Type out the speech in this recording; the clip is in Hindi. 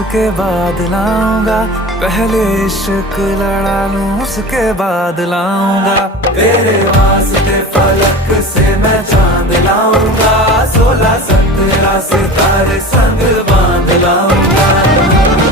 उसके बाद लाऊंगा, पहले इश्क लड़ा लूं उसके बाद लाऊंगा। तेरे वास्ते फलक से मैं चांद लाऊंगा, 16-17 सितारे संग बांध लाऊंगा।